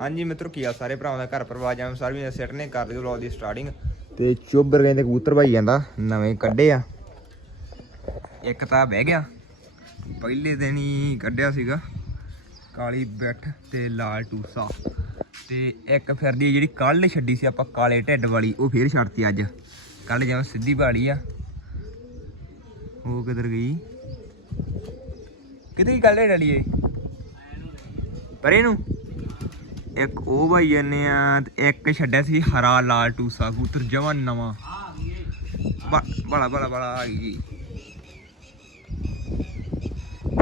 ਹਾਂਜੀ ਮਿੱਤਰੋ, ਕੀ ਆ ਸਾਰੇ ਭਰਾਵਾਂ ਦਾ ਘਰ ਪਰਿਵਾਰ ਜਾਂ ਸਾਰੇ ਵੀ ਸੈਟ ਨੇ ਕਰ ਦਿਓ ਵਲੌਗ ਦੀ ਸਟਾਰਟਿੰਗ ਤੇ ਚੋਬਰ ਕਹਿੰਦੇ ਕਬੂਤਰ ਭਾਈ ਜਾਂਦਾ, ਨਵੇਂ ਕੱਢੇ ਆ। ਇੱਕ ਤਾਂ ਬਹਿ ਗਿਆ, ਪਹਿਲੇ ਦਿਨ ਹੀ ਕੱਢਿਆ ਸੀਗਾ, ਕਾਲੀ ਬੈਠ ਤੇ ਲਾਲ ਟੂਸਾ। ਤੇ ਇੱਕ ਫਿਰਦੀ ਜਿਹੜੀ ਕੱਲ ਛੱਡੀ ਸੀ ਆਪਾਂ ਕਾਲੇ ਢਿੱਡ ਵਾਲੀ, ਉਹ ਫੇਰ ਛੱਡਤੀ ਅੱਜ। ਕੱਲ ਜਿਵੇਂ ਸਿੱਧੀ ਬਾੜੀ ਆ, ਉਹ ਕਿੱਧਰ ਗਈ? ਕਿਤੇ ਹੀ ਕਾਲੇ ਡਲੀ ਏ ਪਰੇ ਨੂੰ? ਇੱਕ ਉਹ ਭਾਈ ਜੰਨੇ ਆ, ਤੇ ਇੱਕ ਛੱਡਿਆ ਸੀ ਹਰਾ ਲਾਲ ਟੂਸਾ ਕਬੂਤਰ ਜਵਾਂ ਨਵਾਂ। ਬੜਾ ਬੜਾ ਬੜਾ ਆ ਗਈ ਜੀ।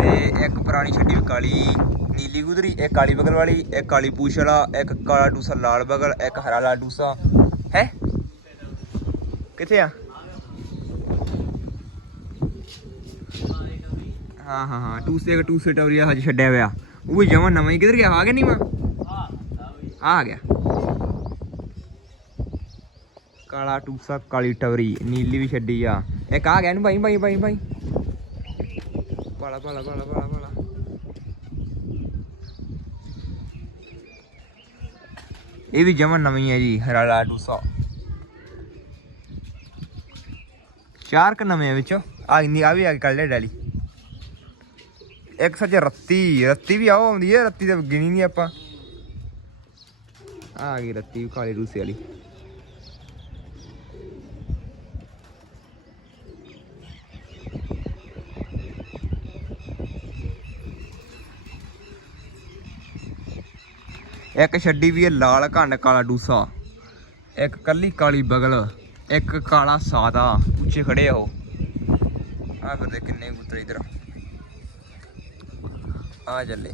ਤੇ ਇੱਕ ਪੁਰਾਣੀ ਛੱਡੀ ਹੋਈ ਕਾਲੀ, ਨੀਲੀ ਗੁਦਰੀ ਇੱਕ ਕਾਲੀ ਬਗਲ ਵਾਲੀ, ਇੱਕ ਕਾਲੀ ਪੂਛ ਵਾਲਾ, ਇੱਕ ਕਾਲਾ ਟੂਸਾ ਲਾਲ ਬਗਲ, ਇੱਕ ਹਰਾ ਲਾਲ ਟੂਸਾ। ਹੈ? ਕਿੱਥੇ ਆ? ਹਾਂ ਹਾਂ ਹਾਂ, ਟੂਸੇ ਟੂਸੇ ਟੌਰੀਆ ਹਜੇ ਛੱਡਿਆ ਹੋਇਆ। ਉਹ ਵੀ ਜਮਾਂ ਨਵਾਂ ਹੀ, ਕਿੱਧਰ ਗਿਆ? ਆ ਗਿਆ ਨਹੀਂ ਮੈਂ ਆ ਗਿਆ। ਕਾਲਾ ਟੂਸਾ, ਕਾਲੀ ਟਵਰੀ, ਨੀਲੀ ਵੀ ਛੱਡੀ ਆ। ਇੱਕ ਆ ਗਿਆ ਨੂੰ ਭਾਈ ਭਾਈ ਭਾਈ ਭਾਈ। ਬਾਲਾ ਬਾਲਾ ਬਾਲਾ ਬਾਲਾ ਬਾਲਾ ਇਹ ਵੀ ਜਮਾਂ ਨਵੀਂ ਹੈ ਜੀ ਹਰਾ ਲਾਲ ਟੂਸਾ। ਚਾਰ ਕ ਨਵੇਂ ਆ ਵਿੱਚੋਂ। ਆ ਇੰਨੀ, ਆ ਵੀ ਆ ਕੱਢ ਲੈ ਡੈਲੀ ਇੱਕ ਸੱਚ ਰੱਤੀ ਰੱਤੀ ਵੀ ਆਉ ਆਉਂਦੀ ਹੈ, ਰੱਤੀ ਤਾਂ ਗਿਣੀ ਨਹੀਂ ਆਪਾਂ। ਆ ਗਈ ਰੱਤੀ ਵੀ ਕਾਲੀ ਰੂਸੇ ਵਾਲੀ। ਇੱਕ ਛੱਡੀ ਵੀ ਹੈ ਲਾਲ ਘੰਡ ਕਾਲਾ ਡੂਸਾ, ਇੱਕ ਕੱਲੀ ਕਾਲੀ ਬਗਲ, ਇੱਕ ਕਾਲਾ ਸਾਦਾ, ਉੱਚੇ ਖੜੇ ਆ ਉਹ। ਆ ਫਿਰਦੇ ਕਿੰਨੇ ਕਬੂਤਰ ਇਧਰ ਆ। ਚੱਲੇ।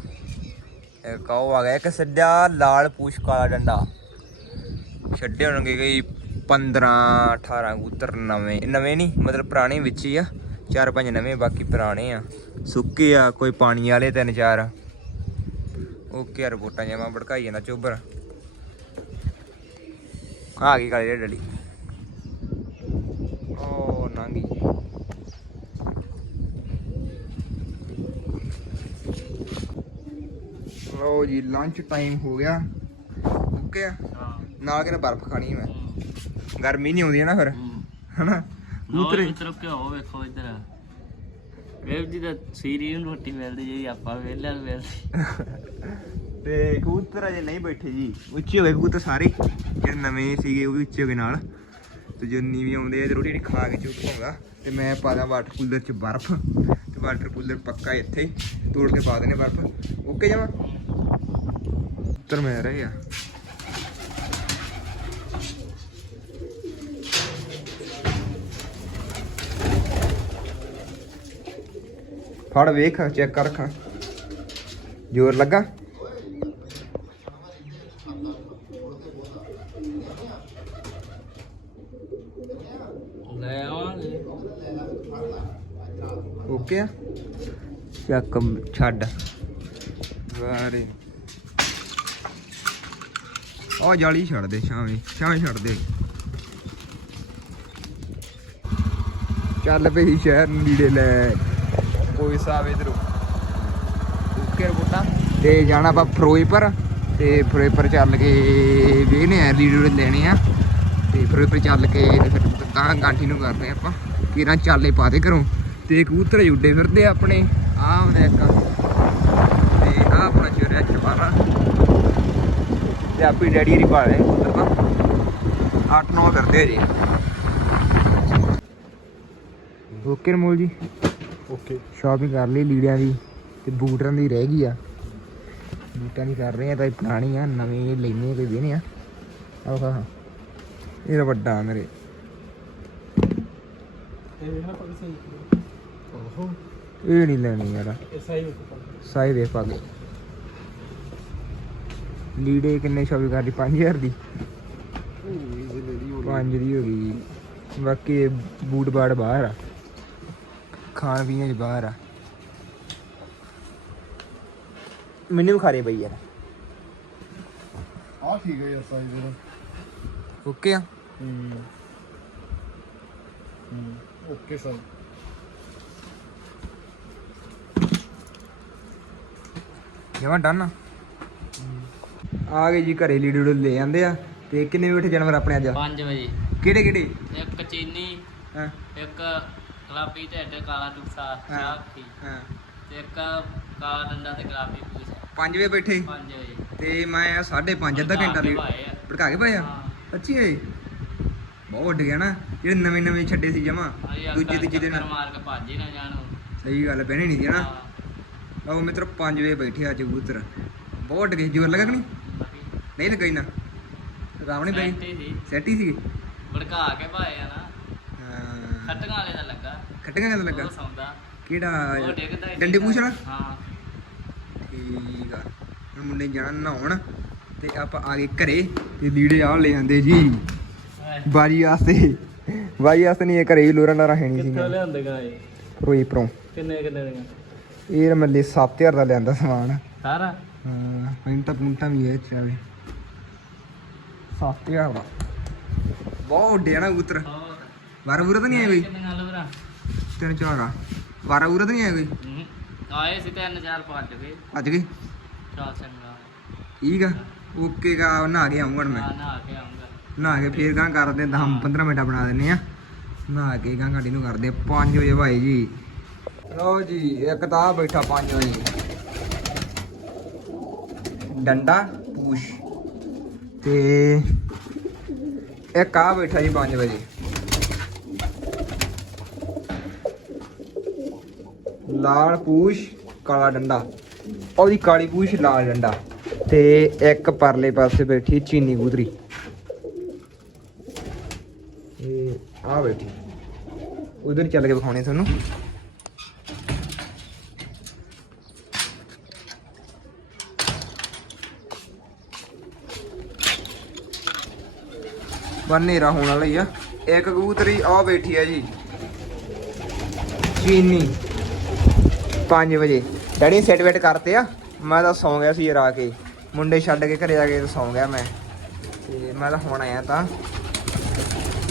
ਇੱਕ ਆਓ ਆ ਗਿਆ, ਇੱਕ ਸੱਜਾ ਲਾਲ ਪੂਛ ਕਾਲਾ ਡੰਡਾ। ਛੱਡੇ ਹੋਣਗੇ ਕਈ 15 18 ਕਬੂਤਰ ਨਵੇਂ ਨਵੇਂ ਨਹੀਂ, ਮਤਲਬ ਪੁਰਾਣੇ ਵਿੱਚ ਹੀ ਆ। ਚਾਰ ਪੰਜ ਨਵੇਂ, ਬਾਕੀ ਪੁਰਾਣੇ ਆ। ਸੁੱਕੇ ਆ, ਕੋਈ ਪਾਣੀ ਵਾਲੇ ਤਿੰਨ ਚਾਰ। ਓਕੇ ਆ ਰਿਪੋਰਟਾਂ ਜਮਾ ਭੜਕਾਈ ਜਾਂਦਾ ਚੋਬਰ। ਆ ਗਈ ਕਾਲੀ ਡੜੀ ਓ ਲਓ ਜੀ ਲੰਚ ਟਾਈਮ ਹੋ ਗਿਆ। ਓਕੇ ਆ। ਨਾਲ ਕਿਹੜਾ ਬਰਫ਼ ਖਾਣੀ ਮੈਂ? ਗਰਮੀ ਨਹੀਂ ਆਉਂਦੀ ਹੈ ਨਾ ਫਿਰ ਹਨਾ? ਕਬੂਤਰ ਮਿੱਤਰੋ ਕਿਉਂ ਵੇਖੋ ਇੱਧਰ। ਵੇਵ ਜੀ ਦਾ ਸੀਰੀਅਲ ਰੋਟੀ ਮਿਲਦੀ ਜਿਹੜੀ ਆਪਾਂ ਵੇਲਿਆਂ ਨੂੰ ਮਿਲਦੀ ਤੇ ਕਬੂਤਰ ਅਜੇ ਨਹੀਂ ਬੈਠੇ ਜੀ। ਉੱਚੇ ਹੋਏ ਕਬੂਤਰ ਸਾਰੇ। ਜਿਹੜੇ ਨਵੇਂ ਸੀਗੇ ਉਹ ਵੀ ਉੱਚੇ ਹੋ ਗਏ ਨਾਲ। ਤੇ ਜੋ ਨੀਵੇਂ ਆਉਂਦੇ ਆ ਤੇ ਰੋਟੀ ਖਾ ਕੇ ਚੁੱਕ ਪਾਉਂਦਾ ਤੇ ਮੈਂ ਪਾ ਦਾਂ ਵਾਟਰ ਕੂਲਰ ਚ ਬਰਫ਼। ਤੇ ਵਾਟਰ ਕੂਲਰ ਪੱਕਾ ਇੱਥੇ। ਤੋੜ ਕੇ ਪਾ ਦੇਣੇ ਬਰਫ਼। ਓਕੇ ਜਮਾ? ਉੱਤਰ ਮੈਂ ਰਹੇ ਆ। ਫੜ ਵੇਖ ਚੈੱਕ ਕਰ ਖਾ ਜ਼ੋਰ ਲੱਗਾ? ਓਕੇ ਆ? ਚੱਕ, ਛੱਡ। ਵਾਰੇ ਉਹ ਜਾਲੀ ਛੱਡ ਦੇ ਛਾਵੇਂ ਛਾਵੇਂ ਛੱਡ ਦੇ। ਚੱਲ ਪਈ ਸ਼ਹਿਰ ਨੂੰ ਲੀੜੇ ਲੈ। ਕੋਈ ਸਾਬ ਇਧਰੋਂ ਓਕੇ ਰਿਪੋਰਟਾਂ ਤੇ ਜਾਣਾ ਆਪਾਂ ਫਿਰੋਜ਼ਪੁਰ ਤੇ ਫਿਰੋਜ਼ਪੁਰ ਚੱਲ ਕੇ ਵੇਖਨੇ ਆ ਲੀੜੇ ਲੈਣੇ ਆ। ਤੇ ਫਿਰੋਜ਼ਪੁਰ ਚੱਲ ਕੇ ਤੇ ਫਿਰ ਤਾਂ ਗਾਂਠੀ ਨੂੰ ਕਰਦੇ ਆ ਆਪਾਂ। ਕਿਰਾਂ ਚਾਲੇ ਪਾ ਦੇ ਘਰੋਂ। ਤੇ ਕਬੂਤਰ ਜੁੱਡੇ ਫਿਰਦੇ ਆ ਆਪਣੇ। ਆਹ ਹੁੰਦਾ ਇੱਕ ਤੇ ਆਹ ਆਪਣਾ ਚੋਰਿਆ ਚਵਾਰਾ। ਤੇ ਆਪੀ ਡੈਡੀ ਰੀ ਪਾਲੇ ਕਬੂਤਰ ਤਾਂ। 8-9 ਫਿਰਦੇ ਆ ਜੀ ਓਕੇ ਮੋਲ ਜੀ। ਓਕੇ। ਸ਼ਾਪਿੰਗ ਕਰ ਲਈ ਲੀੜਿਆਂ ਦੀ ਤੇ ਬੂਟਾਂ ਦੀ ਰਹਿ ਗਈ ਆ। ਬੂਟਾਂ ਦੀ ਕਰ ਰਹੇ ਆ ਤਾਂ ਇਹ ਪੁਰਾਣੀ ਆ ਨਵੀਂ ਲੈਣੇ ਕੋਈ ਦੇਣੇ ਆ। ਆਹ ਹਾਂ ਇਹ ਤਾਂ ਵੱਡਾ ਆ ਮੇਰੇ। ਇਹ ਨਾ ਪਤਾ ਸਹੀ ਓਹੋ ਇਹ ਨਹੀਂ ਲੈਣੀ ਯਾਰ। ਇਹ ਸਹੀ ਦੇ ਪਾ ਕੇ। ਲੀੜੇ ਕਿੰਨੇ ਸ਼ਾਪਿੰਗ ਕਰਦੀ 5000 ਦੀ ਇਹ ਲੈ ਲਈ 5 ਦੀ ਹੋ ਗਈ। ਬਾਕੀ ਇਹ ਬੂਟ ਬਾੜ ਬਾਹਰ ਆ। ਖਾਣ ਪੀਣ ਚ ਬਾਹਰ ਆ। ਮੈਨੂੰ ਵੀ ਖਾ ਰਹੇ ਬਈ ਯਾਰ। ਆ ਠੀਕ ਹੈ ਯਾਰ ਸਾਈਜ਼ ਇਹਦਾ। ਓਕੇ ਆ? ਹੂੰ। ਹੂੰ ਓਕੇ ਸਰ ਜਮਾ ਡਨ ਆ? ਆ ਗਏ ਜੀ ਘਰੇ ਲੀਡੋ ਲੀਡੋ ਲੈ ਜਾਂਦੇ ਆ ਤੇ ਕਿੰਨੇ ਵਜੇ ਉੱਠੇ ਜਾਨਵਰ ਆਪਣੇ ਅੱਜ? 5 ਵਜੇ। ਕਿਹੜੇ ਕਿਹੜੇ? ਇੱਕ ਚੀਨੀ ਹਾਂ। ਇੱਕ ਗੁਲਾਬੀ ਢਿੱਡ ਕਾਲਾ ਟੁਕਸਾ। ਸਾਖੀ ਹਾਂ। ਤੇ ਇੱਕ ਕਾਲਾ ਡੰਡਾ ਤੇ ਗੁਲਾਬੀ ਪੂਛ 5 ਵਜੇ ਬੈਠੇ? 5 ਵਜੇ। ਤੇ ਮੈਂ 5:30 ਅੱਧਾ ਘੰਟਾ ਆ। ਭੜਕਾ ਕੇ ਪਾਇਆ। ਅੱਛੀ ਹੈ। ਬਹੁਤ ਉੱਡ ਗਿਆ ਨਾ। ਜਿਹੜੇ ਨਵੇਂ ਨਵੇਂ ਛੱਡੇ ਸੀ ਜਮਾ ਦੂਜੇ ਤੀਜੇ ਦਿਨ। ਮਾਰ ਕੇ ਭੱਜ ਨਾ ਜਾਣ ਸਹੀ ਗੱਲ ਬਹਿਣੀ ਨਹੀਂ ਹਾਂ। ਉਹ ਮਿੱਤਰ 5 ਵਜੇ ਬੈਠੇ ਆ ਕਬੂਤਰ। ਬਹੁਤ ਉੱਡ ਗਏ ਜੋਰ ਲੱਗਾ ਕਿ ਨਹੀਂ? ਨਹੀਂ ਲੱਗਾ ਹੀ ਨਾ ਆਰਾਮ ਨਹੀਂ ਸੈਂਟ ਹੀ ਸੀ। ਸੈਟ ਹੀ ਸੀ ਭੜਕਾ ਕੇ ਭਾਏ ਆ ਨਾ। ਹਾਂ। ਖੱਟੀਆਂ ਵਾਲੇ ਦਾ ਲੱਗਾ। ਖੱਟੀਆਂ ਗੱਲ ਲੱਗਾ? ਉਹ ਸੌਂਦਾ। ਉਹ ਕਿਹੜਾ ਹੀ ਡੰਡੇ ਪੂਛ ਵਾਲਾ? ਹਾਂ। ਠੀਕ ਆ। ਹੁਣ ਮੁੰਡੇ ਨੇ ਜਾਣਾ ਨਹਾਉਣ ਤੇ ਆਪਾਂ ਆ ਗਏ ਘਰੇ ਤੇ ਲੀੜੇ ਆ ਲੈ ਆਂਦੇ ਜੀ। ਬਾਜੀ ਵਾਸਤੇ। ਬਾਜੀ ਵਾਸਤੇ ਨਹੀਂ ਇਹ ਘਰੇ ਹੀ ਲੋਰਾਂ ਨਹੀਂ ਕਿੱਥੋਂ ਸੀ ਲਿਆਂਦੇ ਗਾਏ ਰੋਈ ਪਰੋਂ। ਕਿੰਨੇ ਕਿੰਨੇ ਦੀਆਂ? ਇਹ ਮੱਲੇ 7000 ਦਾ ਲਿਆਂਦਾ ਸਮਾਨ। ਸਾਰਾ? ਹਾਂ ਪੈਂਟਾ ਪੁੰਟਾ ਵੀ ਇਹ ਚਾਵੇ 7000 ਦਾ ਬਹੁਤ ਉੱਡੇ ਆ ਨਾ ਕਬੂਤਰ। ਹੋਰ ਵਾਰਾ ਵੂਰਾ ਤਾਂ ਨਹੀਂ ਆਇਆ ਕੋਈ? ਕਿੰਨੇ ਨਾਲ ਭਰਾ? ਤਿੰਨ ਚਾਰ ਆ। ਵਾਰਾ ਵੂਰਾ ਤਾਂ ਨਹੀਂ ਆਇਆ ਕੋਈ? ਹੂੰ ਆਏ ਸੀ ਤਿੰਨ ਚਾਰ ਪੰਜ ਕੇ ਅੱਜ ਗਏ? ਚਾਰ ਚੰਗਾ। ਠੀਕ ਆ। ਓਕੇ ਕਾ ਨਹਾ ਕੇ ਆਉਂਗਾ ਮੈਂ। ਨਾ ਨਾ ਕੇ ਆਉਂਗਾ ਨਹਾ ਕੇ ਫੇਰ ਗਾਂ ਕਰਦੇ 10 15 ਮਿੰਟ ਬਣਾ ਦਿੰਨੇ ਆ। ਨਹਾ ਕੇ ਗਾਂ ਗਾਡੀ ਨੂੰ ਕਰਦੇ 5 ਵਜੇ ਭਾਈ ਜੀ। ਲਓ ਜੀ ਇੱਕ ਤਾਂ ਬੈਠਾ 5 ਵਜੇ। ਡੰਡਾ ਪੂਛ। ਤੇ ਇੱਕ ਆ ਬੈਠਾ ਜੀ 5 ਵਜੇ। ਲਾਲ ਪੂਛ, ਕਾਲਾ ਡੰਡਾ। ਉਹਦੀ ਕਾਲੀ ਪੂਛ, ਲਾਲ ਡੰਡਾ। ਤੇ ਇੱਕ ਪਰਲੇ ਪਾਸੇ ਬੈਠੀ ਚੀਨੀ ਕਬੂਤਰੀ ਇਹ ਆ ਬੈਠੀ। ਉਧਰ ਚੱਲ ਕੇ ਵਿਖਾਉਣੇ ਤੁਹਾਨੂੰ। ਹਨੇਰਾ ਹੋਣ ਵਾਲਾ ਹੀ ਆ। ਇੱਕ ਕਬੂਤਰੀ ਆ ਬੈਠੀ ਆ ਜੀ। ਚੀਨੀ। 5 ਵਜੇ। ਡੈਡੀ ਸੈਟ ਵੇਟ ਕਰਤੇ ਆ। ਮੈਂ ਤਾਂ ਸੌਂ ਗਿਆ ਸੀ ਯਾਰ ਕੇ। ਮੁੰਡੇ ਛੱਡ ਕੇ ਘਰੇ ਆ ਕੇ ਸੌਂ ਗਿਆ ਮੈਂ। ਤੇ ਮੈਂ ਤਾਂ ਹੁਣ ਆਇਆ ਤਾਂ।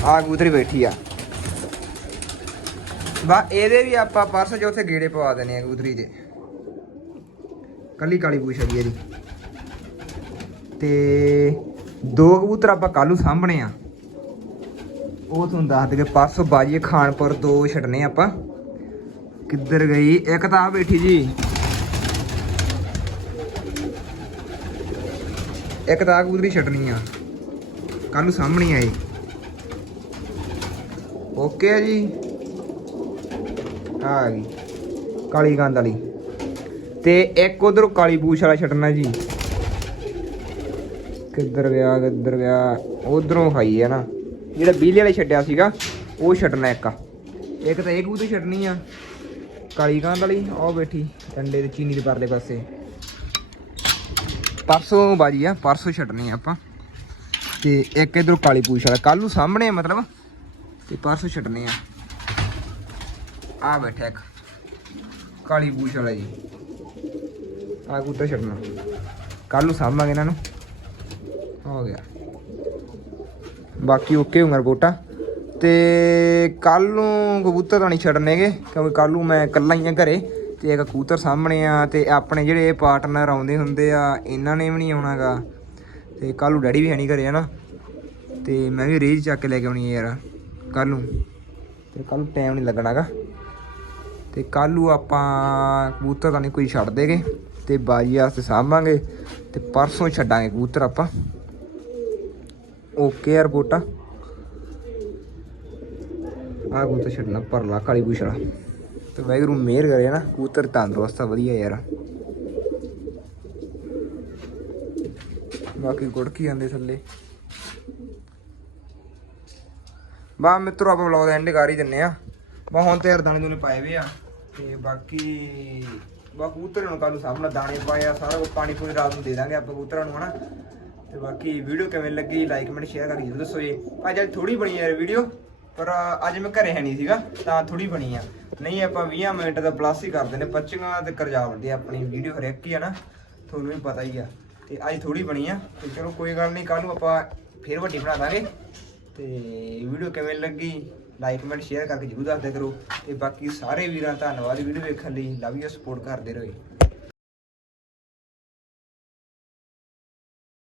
ਆ ਕਬੂਤਰੀ ਬੈਠੀ ਆ। ਬਾ, ਇਹਦੇ ਵੀ ਆਪਾਂ ਪਰਸ ਜੋ ਉੱਥੇ ਗੇੜੇ ਪਵਾ ਦੇਣੇ ਆ ਕਬੂਤਰੀ ਦੇ। ਕੱਲੀ ਕਾਲੀ ਪੂਛ ਜੀ ਇਹਦੀ। ਤੇ ਦੋ ਕਬੂਤਰ ਆਪਾਂ ਕੱਲੂ ਨੂੰ ਸਾਂਭਣੇ ਆ। ਉਹ ਤੁਹਾਨੂੰ ਦੱਸ ਦੇ ਪਰਸੋਂ ਬਾਜੀ ਖਾਨਪੁਰ ਦੋ ਛੱਡਨੇ ਆਪਾਂ। ਕਿੱਧਰ ਗਈ? ਇੱਕ ਤਾਂ ਆ ਬੈਠੀ ਜੀ। ਇੱਕ ਤਾਂ ਆ ਕਬੂਤਰੀ ਛੱਡਣੀ ਆ। ਕੱਲ ਨੂੰ ਸਾਹਮਣੇ ਆਈ। ਓਕੇ ਆ ਜੀ। ਆ ਗਈ। ਕਾਲੀ ਗੰਦ ਵਾਲੀ। ਤੇ ਇੱਕ ਉਧਰ ਕਾਲੀ ਪੂਛ ਵਾਲਾ ਛੱਡਣਾ ਜੀ। ਕਿੱਧਰ ਗਿਆ ਕਿੱਧਰ ਗਿਆ? ਉਧਰੋਂ ਖਾਈ ਹੈ ਨਾ। ਜਿਹੜਾ ਬਿਜਲੀ ਵਾਲੇ ਛੱਡਿਆ ਸੀਗਾ, ਉਹ ਛੱਡਣਾ ਇੱਕ ਇੱਕ ਤਾਂ ਇਹ ਕਬੂਤਰ ਛੱਡਣੀ ਆ। ਕਾਲੀ ਗੰਦ ਵਾਲੀ ਉਹ ਬੈਠੀ, ਡੰਡੇ ਤੇ ਚੀਨੀ ਦੇ ਪਰਲੇ ਪਾਸੇ। ਪਰਸੋਂ ਬਾਜੀ ਆ, ਪਰਸੋਂ ਛੱਡਣੀ ਆ ਆਪਾਂ। ਤੇ ਇੱਕ ਇਧਰੋਂ ਕਾਲੀ ਪੂਛ ਵਾਲਾ ਕੱਲ ਨੂੰ ਸਾਹਮਣੇ ਆ ਮਤਲਬ, ਤੇ ਪਰਸੋਂ ਛੱਡਣੇ ਆ। ਆ ਬੈਠਾ ਇੱਕ, ਕਾਲੀ ਪੂਛ ਵਾਲਾ ਜੀ। ਆ ਕਬੂਤਰ ਛੱਡਣਾ। ਕੱਲ ਨੂੰ ਸਾਂਭਾਂਗੇ ਇਹਨਾਂ ਨੂੰ। ਹੋ ਗਿਆ। ਬਾਕੀ ਓਕੇ ਹੋਊਗਾ ਰਿਪੋਰਟਾਂ ਤੇ ਕੱਲ ਨੂੰ ਕਬੂਤਰ ਤਾਂ ਨਹੀਂ ਛੱਡਣੇਗੇ ਕਿਉਂਕਿ ਕੱਲ ਨੂੰ ਮੈਂ ਇਕੱਲਾ ਹੀ ਆ ਘਰੇ ਤੇ ਇੱਕ ਕਬੂਤਰ ਸਾਹਮਣੇ ਆ ਤੇ ਆਪਣੇ ਜਿਹੜੇ ਪਾਰਟਨਰ ਆਉਂਦੇ ਹੁੰਦੇ ਆ, ਇਹਨਾਂ ਨੇ ਵੀ ਨਹੀਂ ਆਉਣਾਗਾ। ਤੇ ਕੱਲ ਨੂੰ ਡੈਡੀ ਵੀ ਹੈ ਨਹੀਂ ਘਰੇ, ਹਨਾ? ਤੇ ਮੈਂ ਵੀ ਰੇਜ ਚੱਕ ਕੇ ਲੈ ਕੇ ਆਉਣੀ ਆ ਯਾਰ ਕੱਲ ਨੂੰ। ਤੇ ਕੱਲ ਨੂੰ ਟਾਈਮ ਨਹੀਂ ਲੱਗਣਾਗਾ। ਤੇ ਕੱਲ ਨੂੰ ਆਪਾਂ ਕਬੂਤਰ ਤਾਂ ਨਹੀਂ ਕੋਈ ਛੱਡ ਦੇਗੇ ਤੇ ਬਾਜੀ ਵਾਸਤੇ ਸਾਂਭਾਂਗੇ, ਤੇ ਪਰਸੋਂ ਛੱਡਾਂਗੇ ਕਬੂਤਰ ਆਪਾਂ। ਓਕੇ ਯਾਰ ਬੋਟਾ। ਆ ਕਬੂਤਰ ਛੱਡਣਾ ਪਰਲਾ, ਕਾਲੀ ਪੂਛੜਾ ਤੇ ਵੈਗਰੂ ਮਿਹਰ ਕਰੇ ਨਾ ਕਬੂਤਰ ਤੰਦਰੁਸਤ ਆ, ਵਧੀਆ ਯਾਰ। ਬਾਕੀ ਗੁੜਕੀ ਜਾਂਦੇ ਥੱਲੇ। ਬਾ ਮਿੱਤਰੋ, ਆਪਾਂ ਵਲੌਗ ਦਾ ਐਂਡ ਕਰ ਹੀ ਦਿੰਨੇ ਆ। ਬਾ ਹੁਣ ਤੇ ਯਾਰ ਦਾਣੇ ਦੂਨੇ ਪਾਏ ਵੇ ਆ। ਤੇ ਬਾਕੀ ਬਾ ਕਬੂਤਰ ਨੂੰ ਕੱਲ ਨੂੰ ਸਾਹਮਣੇ ਦਾਣੇ ਪਾਏ ਆ, ਸਾਰਾ ਕੁਛ ਪਾਣੀ ਪੂਰੀ ਰਾਤ ਨੂੰ ਦੇ ਦਾਂਗੇ ਆਪਾਂ ਕਬੂਤਰਾਂ ਨੂੰ, ਹਨਾ। ਤੇ ਬਾਕੀ ਵੀਡੀਓ ਕਿਵੇਂ ਲੱਗੀ ਲਾਈਕ ਕਮੈਂਟ ਸ਼ੇਅਰ ਕਰਕੇ ਜਰੂਰ ਦੱਸੋ ਜੀ। ਅੱਜ ਅੱਜ ਥੋੜੀ ਬਣੀ ਯਾਰ ਵੀਡੀਓ ਪਰ ਅੱਜ ਮੈਂ ਘਰੇ ਹੈ ਨਹੀਂ ਸੀਗਾ, ਤਾਂ ਥੋੜੀ ਬਣੀ ਆ। ਨਹੀਂ, ਆਪਾਂ 20 ਮਿੰਟ ਦਾ ਪਲੱਸ ਹੀ ਕਰਦੇ ਨੇ 25 ਤੇ ਕਰਜਾ ਵੜਦੀ ਆਪਣੀ ਵੀਡੀਓ ਹਰੇਕ ਹੀ ਆ ਨਾ, ਤੁਹਾਨੂੰ ਵੀ ਪਤਾ ਹੀ ਆ। ਤੇ ਅੱਜ ਥੋੜੀ ਬਣੀ ਆ, ਤੇ ਚਲੋ ਕੋਈ ਗੱਲ ਨਹੀਂ ਕੱਲ ਨੂੰ ਆਪਾਂ ਫੇਰ ਵੱਡੀ ਬਣਾ ਦਾਂਗੇ। ਤੇ ਵੀਡੀਓ ਕਿਵੇਂ ਲੱਗੀ ਲਾਈਕ ਕਮੈਂਟ ਸ਼ੇਅਰ ਕਰਕੇ ਜਰੂਰ ਦੱਸਦੇ ਕਰੋ। ਤੇ ਬਾਕੀ ਸਾਰੇ ਵੀਰਾਂ, ਧੰਨਵਾਦ ਵੀਡੀਓ ਵੇਖਣ ਲਈ। ਲਵ ਯੂ ਸਪੋਰਟ ਕਰਦੇ ਰਹੋ